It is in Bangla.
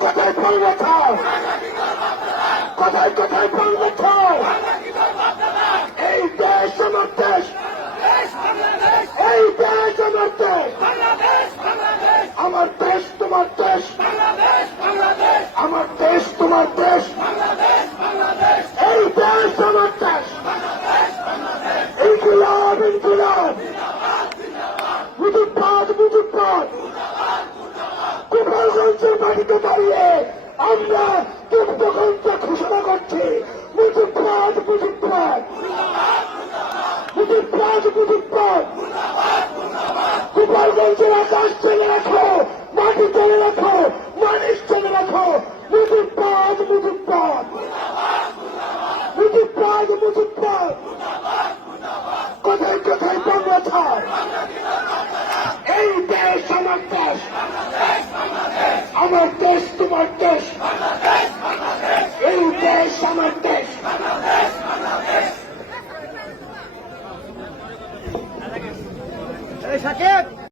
কথায় কথায় ফল দেখাও, কথায় কথায় ফল দেখাও। এই দেশ আমার দেশ, এই দেশ আমার দেশ, আমার দেশ তোমার দেশ, আমার দেশ তোমার দেশ, এই দেশ আমার দেশ। ইনকিলাব ইনকিলাব, মুজিববাদ মুজিববাদ। গোপালগঞ্জের মাটিতে দাঁড়িয়ে আমরা তৃপ্তগঞ্জ ঘোষণা করছি, মুজিববাদ মুজিববাদ, মুজিববাদ মুজিববাদ। গোপালগঞ্জের আকাশ চেনে রাখো, মাটি চেনে রাখো, মানুষ চেনে রাখো, মুজিববাদ মুজিববাদ, মুজিববাদ মুজিববাদ। কোথায় কোথায় বাংলা ছাড়, এই দেশ আমার দেশ, আমার দেশ তোমার দেশ, এই দেশ আমার দেশ।